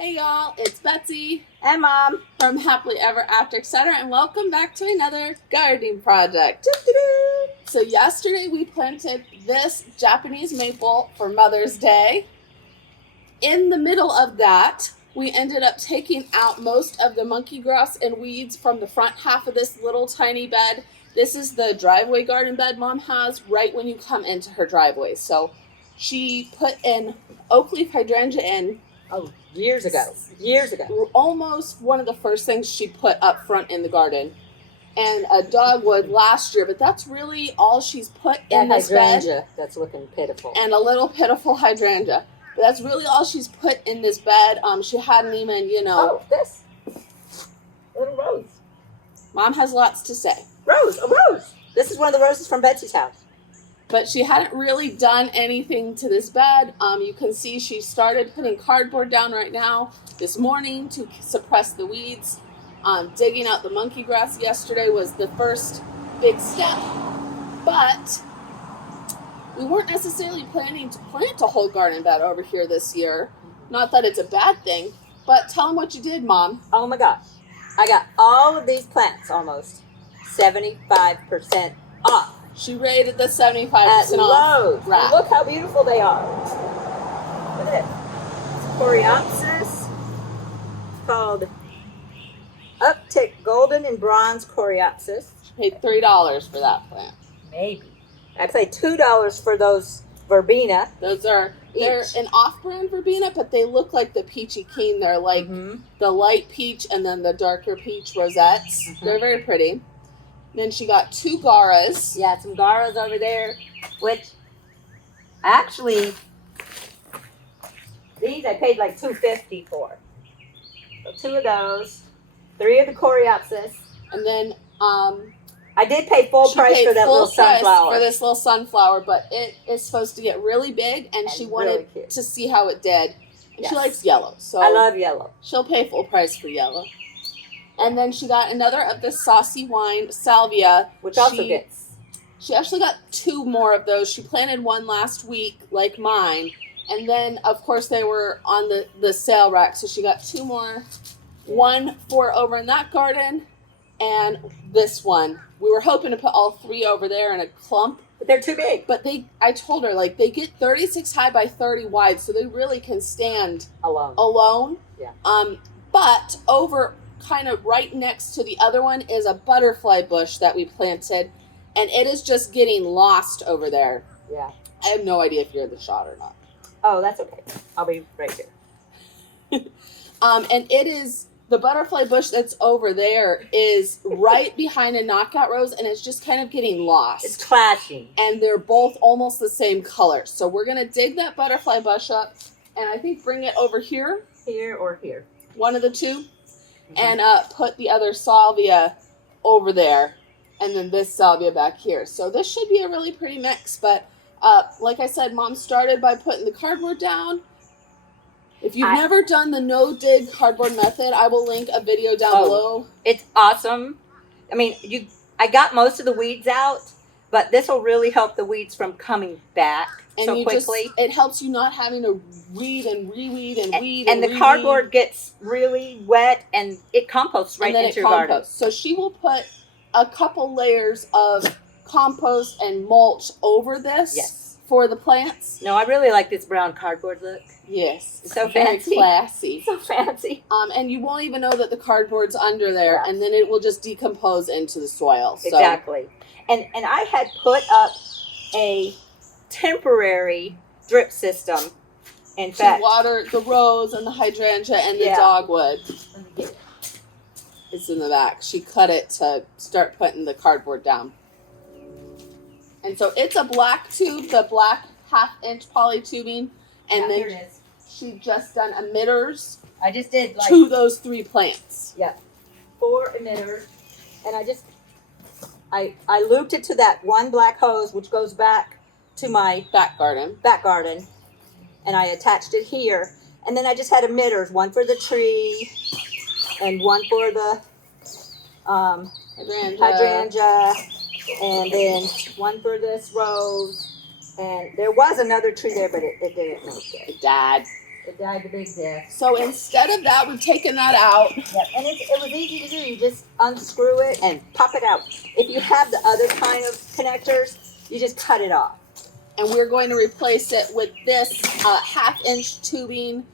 Hey y'all, it's Betsy and Mom from Happily Ever After, etc. and welcome back to another gardening project. So yesterday we planted this Japanese maple for Mother's Day. In the middle of that, we ended up taking out most of the monkey grass and weeds from the front half of this little tiny bed. This is the driveway garden bed Mom has right when you come into her driveway. So she put an oak leaf hydrangea in. Oh, years ago. Almost one of the first things she put up front in the garden. And a dogwood last year, but that's really all she's put in this hydrangea bed. That's looking pitiful. And a little pitiful hydrangea. But that's really all she's put in this bed. She hadn't even, Oh, this little rose. Mom has lots to say. A rose. This is one of the roses from Betsy's house. But she hadn't really done anything to this bed. You can see she started putting cardboard down right now this morning to suppress the weeds. Digging out the monkey grass yesterday was the first big step. But we weren't necessarily planning to plant a whole garden bed over here this year. Not that it's a bad thing, but tell them what you did, Mom. Oh my gosh. I got all of these plants almost 75% off. She rated the 75% at off. And look how beautiful they are. Look at this. Coreopsis. It's called Uptick Golden and Bronze Coreopsis. She paid $3 for that plant. Maybe. I paid $2 for those verbena. They're an off-brand verbena, but they look like the peachy keen. They're like the light peach and then the darker peach rosettes. They're very pretty. Then she got 2 gauras. Yeah, some gauras over there, which actually these I paid like $2.50 for. So 2 of those, 3 of the coreopsis, and then I did pay full price for that little sunflower. For this little sunflower, but it is supposed to get really big, and she wanted really to see how it did. And she likes yellow, so I love yellow. She'll pay full price for yellow. And then she got another of the saucy wine salvia, which also gets. She actually got 2 more of those. She planted one last week, like mine, and then of course they were on the sale rack, so she got 2 more. One for over in that garden, and this one. We were hoping to put all 3 over there in a clump. But they're too big. But I told her, like, they get 36 high by 30 wide, so they really can stand alone. Yeah. But over kind of right next to the other one is a butterfly bush that we planted, and it is just getting lost over there. Yeah. I have no idea if you're in the shot or not. Oh, that's okay. I'll be right here. And it is... The butterfly bush that's over there is right behind a knockout rose, and it's just kind of getting lost. It's clashing. And they're both almost the same color. So we're going to dig that butterfly bush up, and I think bring it over here. Here or here. One of the two. And put the other salvia over there, and then this salvia back here. So this should be a really pretty mix. But like I said, Mom started by putting the cardboard down. If you've never done the no-dig cardboard method, I will link a video down below. It's awesome. I mean, I got most of the weeds out, but this will really help the weeds from coming back so quickly. It helps you not having to weed and reweed and weed and the cardboard gets really wet, and it composts right into your garden. So she will put a couple layers of compost and mulch over this for the plants. No, I really like this brown cardboard look. Yes. So fancy. Classy. So fancy. And you won't even know that the cardboard's under there, and then it will just decompose into the soil. So. Exactly. And I had put up a temporary drip system. In fact, to water the rose and the hydrangea and the dogwood. Let me get it. It's in the back. She cut it to start putting the cardboard down. And so it's a black tube, the black 1/2-inch poly tubing. And then here it is. She just done emitters. I just did to those 3 plants. Yeah, 4 emitters, and I looped it to that one black hose, which goes back to my back garden, and I attached it here, and then I just had emitters, one for the tree, and one for the hydrangea, and then one for this rose. And there was another tree there, but it didn't make it. It died. It died the big death. So instead of that, we've taken that out. Yep, and it was easy to do. You just unscrew it and pop it out. If you have the other kind of connectors, you just cut it off. And we're going to replace it with this 1/2-inch tubing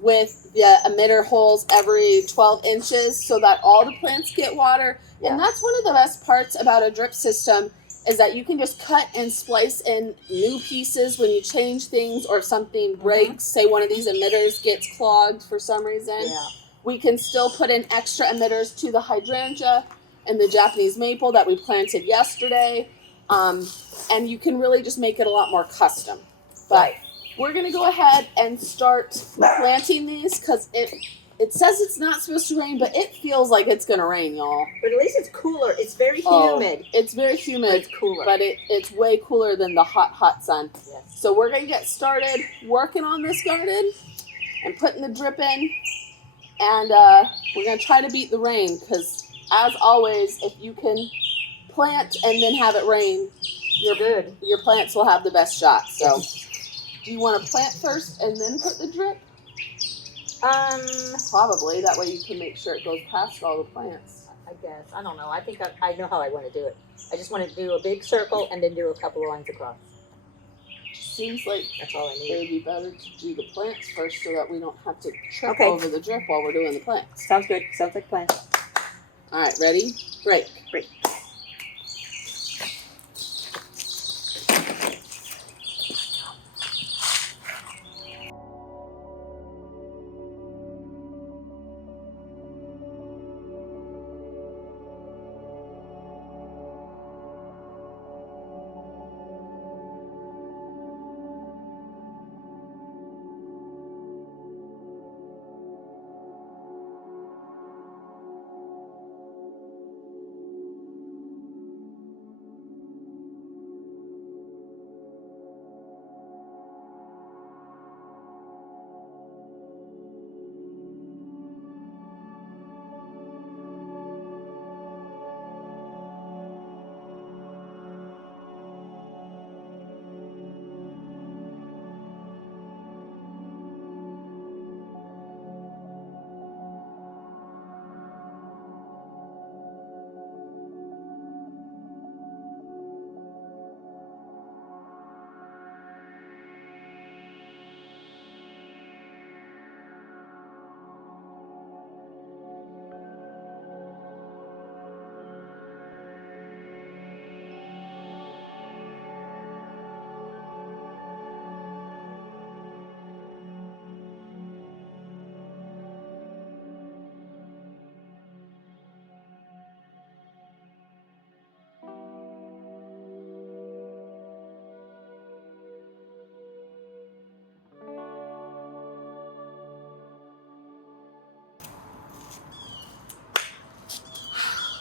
with the emitter holes every 12 inches so that all the plants get water. Yeah. And that's one of the best parts about a drip system is that you can just cut and splice in new pieces when you change things or if something breaks. Say one of these emitters gets clogged for some reason. Yeah. We can still put in extra emitters to the hydrangea and the Japanese maple that we planted yesterday. And you can really just make it a lot more custom. But we're going to go ahead and start planting these because it says it's not supposed to rain, but it feels like it's going to rain, y'all. But at least it's cooler. It's very humid. It's very humid. But it's cooler. But it's way cooler than the hot sun. Yes. So we're going to get started working on this garden and putting the drip in. And we're going to try to beat the rain because, as always, if you can plant and then have it rain, your plants will have the best shot. So do you want to plant first and then put the drip? Probably. That way you can make sure it goes past all the plants. I guess. I don't know. I think I know how I want to do it. I just want to do a big circle and then do a couple of lines across. Seems like that's all I need. It would be better to do the plants first so that we don't have to trip over the drip while we're doing the plants. Sounds good. Sounds like a plan. All right, ready? Great.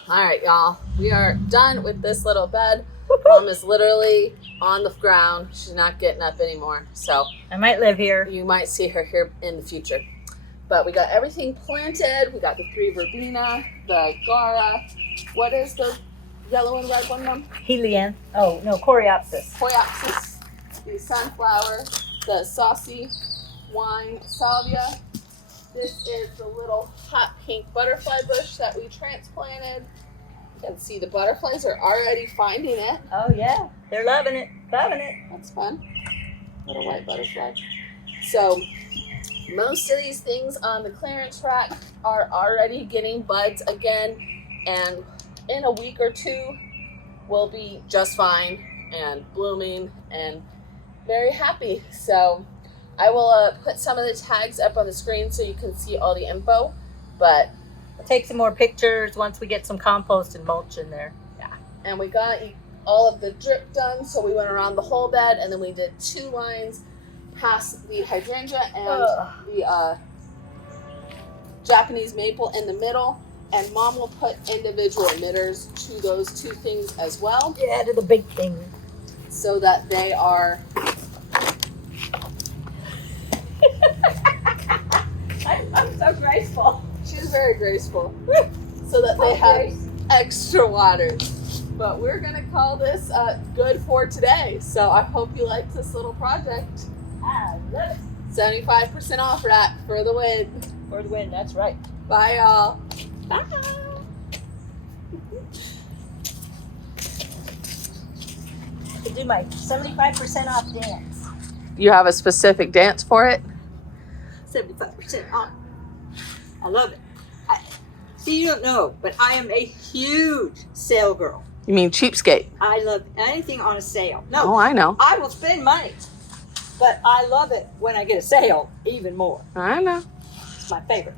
All right, y'all. We are done with this little bed. Mom is literally on the ground. She's not getting up anymore. So I might live here. You might see her here in the future. But we got everything planted. We got the 3 verbena, the gaura. What is the yellow and red one, Mom? Helianthus. Oh, no, coreopsis. Coreopsis. The sunflower, the saucy wine salvia. This is the little hot pink butterfly bush that we transplanted. You can see the butterflies are already finding it. Oh, yeah. They're loving it. Loving it. That's fun. Little white butterfly. So most of these things on the clearance rack are already getting buds again. And in a week or 2, we'll be just fine and blooming and very happy. So I will put some of the tags up on the screen so you can see all the info, but we'll take some more pictures once we get some compost and mulch in there. Yeah, and we got all of the drip done, so we went around the whole bed, and then we did 2 lines past the hydrangea and the Japanese maple in the middle, and Mom will put individual emitters to those 2 things as well. Yeah, to the big thing. So that they are... I'm so graceful. She's very graceful. So that they have extra water. But we're going to call this good for today. So I hope you like this little project. I love it. 75% off rack for the win. For the win, that's right. Bye, y'all. Bye. To do my 75% off dance. You have a specific dance for it? 75% off. I love it. See, you don't know, but I am a huge sale girl. You mean cheapskate? I love anything on a sale. No, Oh, I know. I will spend money, but I love it when I get a sale even more. I know. It's my favorite.